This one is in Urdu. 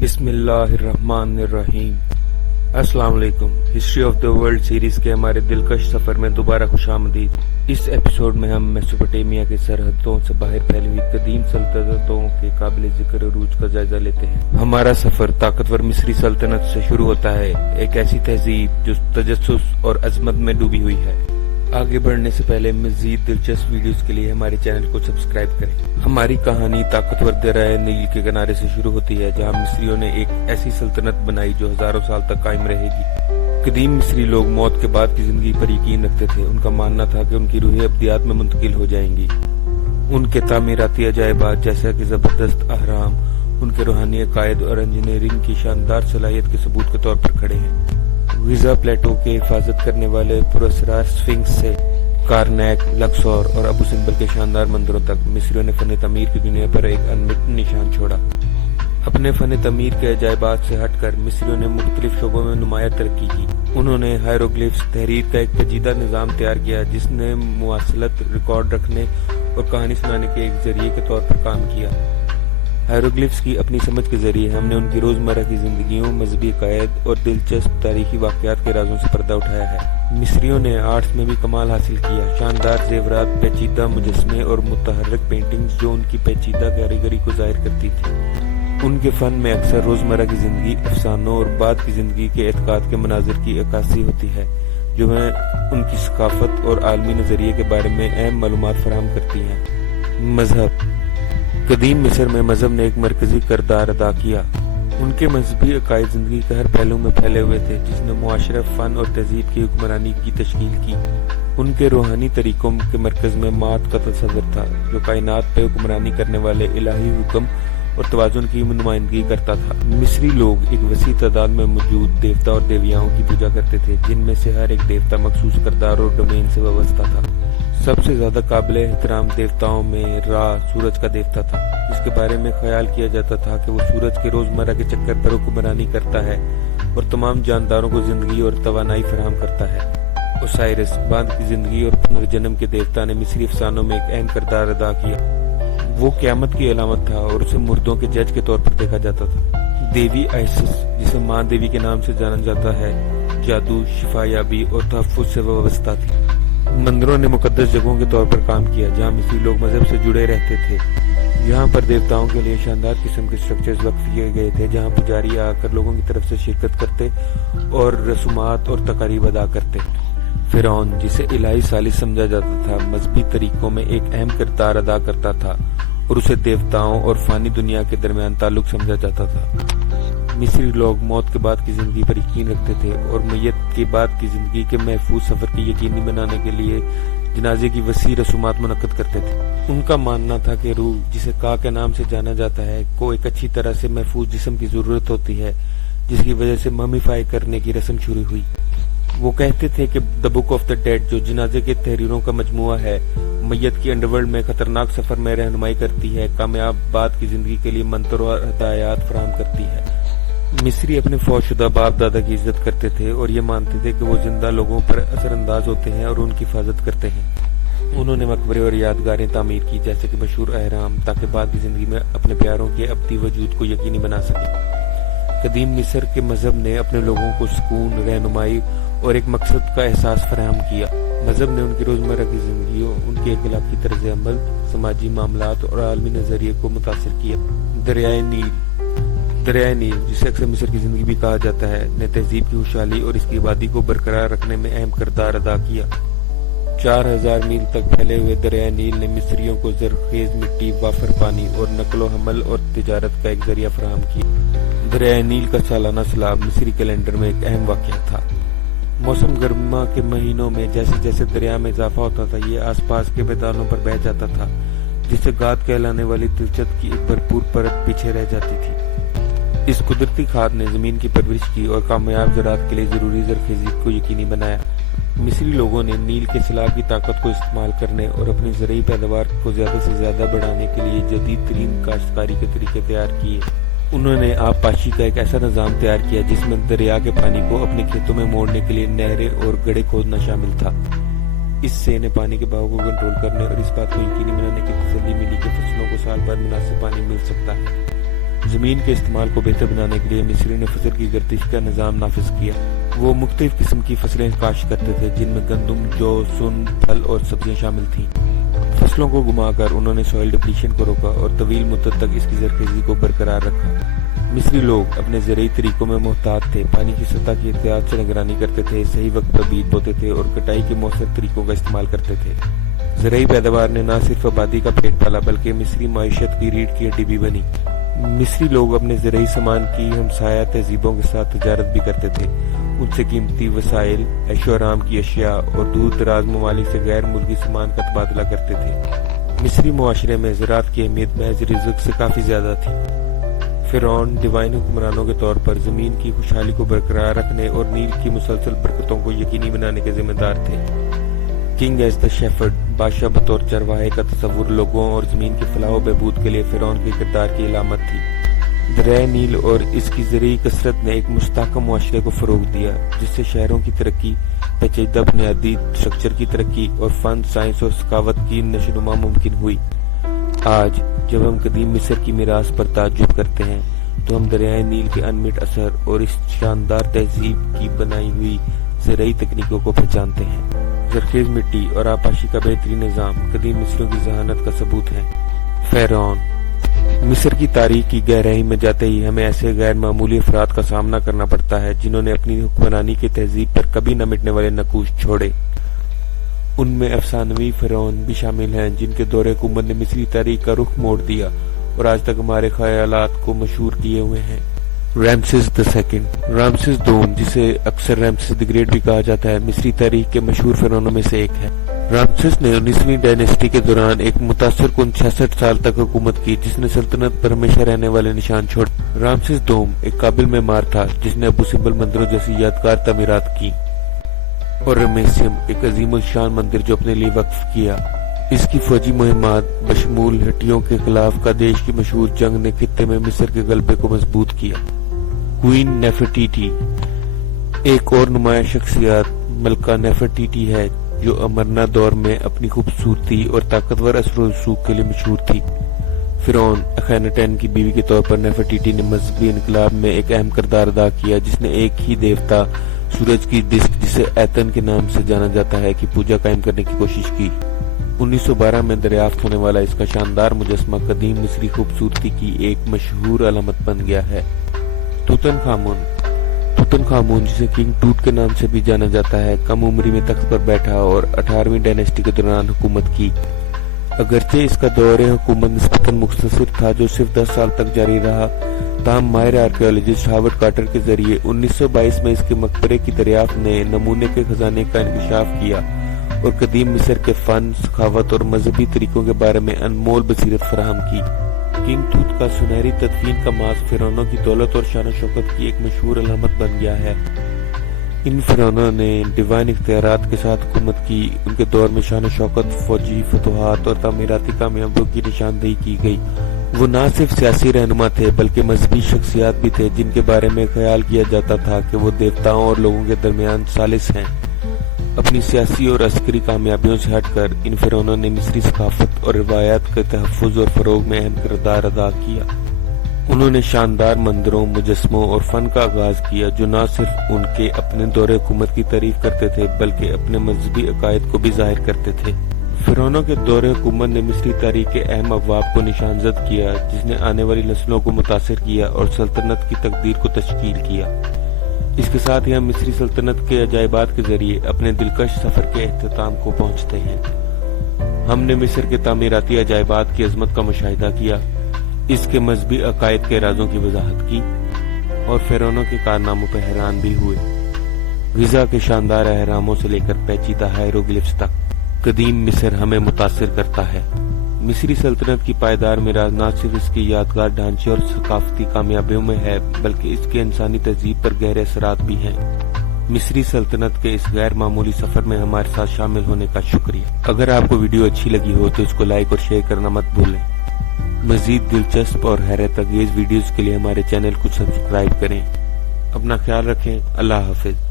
بسم اللہ الرحمن الرحیم۔ السلام علیکم۔ History of the world series کے ہمارے دلکش سفر میں دوبارہ خوش آمدید۔ اس ایپیسوڈ میں ہم میسوپوٹیمیا کے سرحدوں سے باہر پھیلی ہوئی قدیم سلطنتوں کے قابل ذکر عروج کا جائزہ لیتے ہیں۔ ہمارا سفر طاقتور مصری سلطنت سے شروع ہوتا ہے، ایک ایسی تہذیب جو تجسس اور عظمت میں ڈوبی ہوئی ہے۔ آگے بڑھنے سے پہلے مزید دلچسپ ویڈیوز کے لیے ہمارے چینل کو سبسکرائب کریں۔ ہماری کہانی طاقتور دریائے نیل کے کنارے سے شروع ہوتی ہے، جہاں مصریوں نے ایک ایسی سلطنت بنائی جو ہزاروں سال تک قائم رہے گی۔ قدیم مصری لوگ موت کے بعد کی زندگی پر یقین رکھتے تھے۔ ان کا ماننا تھا کہ ان کی روحیں ابدیات میں منتقل ہو جائیں گی۔ ان کے تعمیراتی عجائبات جیسا کہ زبردست اہرام ان کے روحانی عقائد اور انجینئرنگ کی شاندار صلاحیت کے ثبوت کے طور پر کھڑے ہیں۔ غزہ پلیٹو کے حفاظت کرنے والے پراسرار سفنکس سے کارنیک، لکسور اور ابو سمبل کے شاندار مندروں تک مصریوں نے فن تعمیر کی دنیا پر ایک انمٹ نشان چھوڑا۔ اپنے فن تعمیر کے عجائبات سے ہٹ کر مصریوں نے مختلف شعبوں میں نمایاں ترقی کی۔ انہوں نے ہائیروگلیفس تحریر کا ایک پیچیدہ نظام تیار کیا جس نے مواصلت، ریکارڈ رکھنے اور کہانی سنانے کے ایک ذریعے کے طور پر کام کیا۔ ہائیروگلیفس کی اپنی سمجھ کے ذریعے ہم نے ان کی روزمرہ کی زندگیوں، مذہبی عقائد اور دلچسپ تاریخی واقعات کے رازوں سے پردہ اٹھایا ہے۔ مصریوں نے آرٹس میں بھی کمال حاصل کیا۔ شاندار زیورات، پیچیدہ مجسمے اور متحرک پینٹنگز جو ان کی پیچیدہ کاریگری کو ظاہر کرتی تھی۔ ان کے فن میں اکثر روزمرہ کی زندگی، افسانوں اور بعد کی زندگی کے اعتقاد کے مناظر کی عکاسی ہوتی ہے، جو ہیں ان کی ثقافت اور عالمی نظریے کے بارے میں اہم معلومات فراہم کرتی ہیں۔ مذہب۔ قدیم مصر میں مذہب نے ایک مرکزی کردار ادا کیا۔ ان کے مذہبی عقائد زندگی کے ہر پہلو میں پھیلے ہوئے تھے، جس نے معاشرہ، فن اور تہذیب کی حکمرانی کی تشکیل کی۔ ان کے روحانی طریقوں کے مرکز میں مات کا تصور تھا، جو کائنات پہ حکمرانی کرنے والے الہی حکم اور توازن کی نمائندگی کرتا تھا۔ مصری لوگ ایک وسیع تعداد میں موجود دیوتا اور دیویاؤں کی پوجا کرتے تھے، جن میں سے ہر ایک دیوتا مخصوص کردار اور ڈومین سے وابستہ تھا۔ سب سے زیادہ قابل احترام دیوتاؤں میں را، سورج کا دیوتا تھا، جس کے بارے میں خیال کیا جاتا تھا کہ وہ سورج کے روزمرہ کے چکر پر حکمرانی کرتا ہے اور تمام جانداروں کو زندگی اور توانائی فراہم کرتا ہے۔ اوسائرس، بعد کی زندگی اور پنرجنم کے دیوتا، نے مصری افسانوں میں ایک اہم کردار ادا کیا۔ وہ قیامت کی علامت تھا اور اسے مردوں کے جج کے طور پر دیکھا جاتا تھا۔ دیوی آئسس، جسے ماں دیوی کے نام سے جانا جاتا ہے، جادو، شفا یابی اور تحفظ سے وابستہ تھی۔ مندروں نے مقدس جگہوں کے طور پر کام کیا، جہاں مصری لوگ مذہب سے جڑے رہتے تھے۔ یہاں پر دیوتاؤں کے لیے شاندار قسم کے سٹرکچرز وقف کیے گئے تھے، جہاں پجاری آ کر لوگوں کی طرف سے شرکت کرتے اور رسومات اور تقاریب ادا کرتے۔ فرعون، جسے الہی ثالث سمجھا جاتا تھا، مذہبی طریقوں میں ایک اہم کردار ادا کرتا تھا اور اسے دیوتاؤں اور فانی دنیا کے درمیان تعلق سمجھا جاتا تھا۔ مصری لوگ موت کے بعد کی زندگی پر یقین رکھتے تھے اور میت کے بعد کی زندگی کے محفوظ سفر کی یقینی بنانے کے لیے جنازے کی وسیع رسومات منعقد کرتے تھے۔ ان کا ماننا تھا کہ روح، جسے کا کے نام سے جانا جاتا ہے، کو ایک اچھی طرح سے محفوظ جسم کی ضرورت ہوتی ہے، جس کی وجہ سے ممیفائی کرنے کی رسم شروع ہوئی۔ وہ کہتے تھے کہ دی بک آف دا ڈیڈ، جو جنازے کے تحریروں کا مجموعہ ہے، میت کی انڈرورلڈ میں خطرناک سفر میں رہنمائی کرتی ہے، کامیاب بعد کی زندگی کے لیے منتر اور ہدایات فراہم کرتی ہے۔ مصری اپنے فوت شدہ باپ دادا کی عزت کرتے تھے اور یہ مانتے تھے کہ وہ زندہ لوگوں پر اثر انداز ہوتے ہیں اور ان کی حفاظت کرتے ہیں۔ انہوں نے مقبرے اور یادگاریں تعمیر کی، جیسے کہ مشہور اہرام، تاکہ بعد کی زندگی میں اپنے پیاروں کے ابدی وجود کو یقینی بنا سکیں۔ قدیم مصر کے مذہب نے اپنے لوگوں کو سکون، رہنمائی اور ایک مقصد کا احساس فراہم کیا۔ مذہب نے ان کی روزمرہ کی زندگیوں، ان کے اخلاقی طرز عمل، سماجی معاملات اور عالمی نظریے کو متاثر کیا۔ دریائے نیل، جسے اکثر مصر کی زندگی بھی کہا جاتا ہے، نے تہذیب کی خوشحالی اور اس کی آبادی کو برقرار رکھنے میں اہم کردار ادا کیا۔ 4000 میل تک پھیلے ہوئے دریائے نیل نے مصریوں کو زرخیز مٹی، وافر پانی اور نقل و حمل اور تجارت کا ایک ذریعہ فراہم کیا۔ دریائے نیل کا سالانہ سیلاب مصری کیلنڈر میں ایک اہم واقعہ تھا۔ موسم گرما کے مہینوں میں جیسے جیسے دریا میں اضافہ ہوتا تھا، یہ آس پاس کے میدانوں پر بہہ جاتا تھا، جس سے گاد کہلانے والی تلچھٹ کی ایک بھرپور پرت پیچھے رہ جاتی تھی۔ اس قدرتی کھاد نے زمین کی پرورش کی اور کامیاب زراعت کے لیے ضروری زرخیزی کو یقینی بنایا۔ مصری لوگوں نے نیل کے سیلاب کی طاقت کو استعمال کرنے اور اپنی زرعی پیداوار کو زیادہ سے زیادہ بڑھانے کے لیے جدید ترین کاشتکاری کے طریقے تیار کیے۔ انہوں نے آب پاشی کا ایک ایسا نظام تیار کیا جس میں دریا کے پانی کو اپنے کھیتوں میں موڑنے کے لیے نہریں اور گڑھے کھودنا شامل تھا۔ اس سے انہیں پانی کے بہاؤ کو کنٹرول کرنے اور اس بات کو یقینی بنانے کی تسلی ملی کہ فصلوں کو سال بھر مناسب پانی مل سکتا ہے۔ زمین کے استعمال کو بہتر بنانے کے لیے مصری نے فصل کی گردش کا نظام نافذ کیا۔ وہ مختلف قسم کی فصلیں کاشت کرتے تھے جن میں گندم، جو، سن، پھل اور سبزیاں شامل تھیں۔ فصلوں کو گما کر انہوں نے سوائل ڈپلیشن کو روکا اور طویل مدت تک اس کی زرخیزی کو برقرار رکھا۔ مصری لوگ اپنے زرعی طریقوں میں محتاط تھے، پانی کی سطح کی احتیاط سے نگرانی کرتے تھے، صحیح وقت پر بیج بوتے تھے اور کٹائی کے مؤثر طریقوں کا استعمال کرتے تھے۔ زرعی پیداوار نے نہ صرف آبادی کا پیٹ پالا بلکہ مصری معیشت کی ریڑھ کی ہڈی بھی بنی۔ مصری لوگ اپنے زرعی سامان کی ہمسایہ تہذیبوں کے ساتھ تجارت بھی کرتے تھے، ان سے قیمتی وسائل، عیش و آرام کی اشیاء اور دور دراز ممالک سے غیر ملکی سامان کا تبادلہ کرتے تھے۔ مصری معاشرے میں زراعت کی اہمیت محض رزق سے کافی زیادہ تھی۔ فرعون ڈیوائن حکمرانوں کے طور پر زمین کی خوشحالی کو برقرار رکھنے اور نیل کی مسلسل برکتوں کو یقینی بنانے کے ذمہ دار تھے۔ کنگ ایز دا شیفرڈ، بادشاہ بطور چرواہے کا تصور لوگوں اور زمین کی فلاح و بہبود کے لیے فرعون کے کردار کی علامت تھی۔ دریائے نیل اور اس کی زرعی کثرت نے ایک مستحکم معاشرے کو فروغ دیا جس سے شہروں کی ترقی، پیچیدہ بنیادی اسٹرکچر کی ترقی اور فن، سائنس اور ثقافت کی نشوونما ممکن ہوئی۔ آج جب ہم قدیم مصر کی میراث پر تعجب کرتے ہیں تو ہم دریائے نیل کے انمٹ اثر اور اس شاندار تہذیب کی بنائی ہوئی زرعی تکنیکوں کو پہچانتے ہیں۔ زرخیز مٹی اور آبپاشی کا بہترین نظام قدیم مصریوں کی ذہانت کا ثبوت ہے۔ فرعون۔ مصر کی تاریخ کی گہرائی میں جاتے ہی ہمیں ایسے غیر معمولی افراد کا سامنا کرنا پڑتا ہے جنہوں نے اپنی حکمرانی کی تہذیب پر کبھی نہ مٹنے والے نقوش چھوڑے۔ ان میں افسانوی فرعون بھی شامل ہیں جن کے دور حکومت نے مصری تاریخ کا رخ موڑ دیا اور آج تک ہمارے خیالات کو مشہور کیے ہوئے ہیں۔ رامسیس II، رامسیس دوم، جسے اکثر رامسیس دی گریٹ بھی کہا جاتا ہے، مصری تاریخ کے مشہور فرعونوں میں سے ایک ہے۔ رامسیس نے 19ویں ڈائنیسٹی کے دوران ایک متاثر کن 66 سال تک حکومت کی جس نے سلطنت پر ہمیشہ رہنے والے نشان چھوڑے۔ رامسیس دوم ایک قابل معمار تھا جس نے ابو سمبل مندروں جیسی یادگار تعمیرات کی اور رمیسیم ایک عظیم الشان مندر جو اپنے لیے وقف کیا۔ اس کی فوجی مہمات بشمول ہٹیوں کے خلاف قادیش کی مشہور جنگ نے خطے میں مصر کے غلبے کو مضبوط کیا۔ کوئین نیفرٹیٹی، ایک اور نمایاں شخصیت ملکہ نیفرٹیٹی ہے جو امرنا دور میں اپنی خوبصورتی اور طاقتور اثر و رسوخ کے لیے مشہور تھی۔ فرعون اخیناتن کی بیوی کے طور پر نیفرٹیٹی نے مذہبی انقلاب میں ایک اہم کردار ادا کیا جس نے ایک ہی دیوتا سورج کی ڈسک جسے ایتن کے نام سے جانا جاتا ہے کی پوجا قائم کرنے کی کوشش کی۔ 1912 میں دریافت ہونے والا اس کا شاندار مجسمہ قدیم مصری خوبصورتی کی ایک مشہور علامت بن گیا ہے۔ توتن خامون جسے کنگ ٹوٹ کے نام سے بھی جانا جاتا ہے کم عمری میں تخت پر بیٹھا اور 18ویں ڈائنیسٹی کے دوران حکومت کی۔ اگرچہ اس کا دور حکومت نسبتاً مختصر تھا جو صرف 10 سال تک جاری رہا، تاہم ماہر آرکیالوجسٹ ہاورڈ کارٹر کے ذریعے 1922 میں اس کے مقبرے کی دریافت نے نمونے کے خزانے کا انکشاف کیا اور قدیم مصر کے فن، ثقافت اور مذہبی طریقوں کے بارے میں انمول بصیرت فراہم کی۔ کنگ توت کا سنہری تدفین کا ماسک فرعونوں کی دولت اور شان و شوکت کی ایک مشہور علامت بن گیا ہے۔ ان فرعونوں نے ڈیوائن اختیارات کے ساتھ حکومت کی، ان کے دور میں شان و شوکت، فوجی فتوحات اور تعمیراتی کامیابیوں کی نشاندہی کی گئی۔ وہ نہ صرف سیاسی رہنما تھے بلکہ مذہبی شخصیات بھی تھے جن کے بارے میں خیال کیا جاتا تھا کہ وہ دیوتاؤں اور لوگوں کے درمیان ثالث ہیں۔ اپنی سیاسی اور عسکری کامیابیوں سے ہٹ کر ان فرعونوں نے مصری ثقافت اور روایات کے تحفظ اور فروغ میں اہم کردار ادا کیا۔ انہوں نے شاندار مندروں، مجسموں اور فن کا آغاز کیا جو نہ صرف ان کے اپنے دور حکومت کی تعریف کرتے تھے بلکہ اپنے مذہبی عقائد کو بھی ظاہر کرتے تھے۔ فرعونوں کے دور حکومت نے مصری تاریخ کے اہم ابواب کو نشانزد کیا جس نے آنے والی نسلوں کو متاثر کیا اور سلطنت کی تقدیر کو تشکیل کیا۔ اس کے ساتھ ہی ہم مصری سلطنت کے عجائبات کے ذریعے اپنے دلکش سفر کے اختتام کو پہنچتے ہیں۔ ہم نے مصر کے تعمیراتی عجائبات کی عظمت کا مشاہدہ کیا، اس کے مذہبی عقائد کے رازوں کی وضاحت کی اور فرعونوں کے کارناموں پہ حیران بھی ہوئے۔ غزہ کے شاندار اہراموں سے لے کر پیچیدہ ہائیروگلفس تک قدیم مصر ہمیں متاثر کرتا ہے۔ مصری سلطنت کی پائیدار میراث نہ صرف اس کی یادگار ڈھانچے اور ثقافتی کامیابیوں میں ہے بلکہ اس کے انسانی تہذیب پر گہرے اثرات بھی ہیں۔ مصری سلطنت کے اس غیر معمولی سفر میں ہمارے ساتھ شامل ہونے کا شکریہ۔ اگر آپ کو ویڈیو اچھی لگی ہو تو اس کو لائک اور شیئر کرنا مت بھولیں۔ مزید دلچسپ اور حیرت انگیز ویڈیوز کے لیے ہمارے چینل کو سبسکرائب کریں۔ اپنا خیال رکھیں۔ اللہ حافظ۔